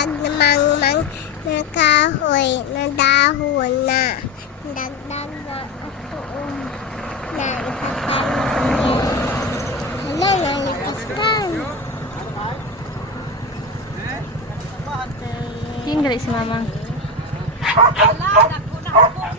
dagdag namang nakahoy na dahon na dagdag na atoon na ipatan niya. Hala, nalipas ka. Tinggal si Mamang. Wala, naku.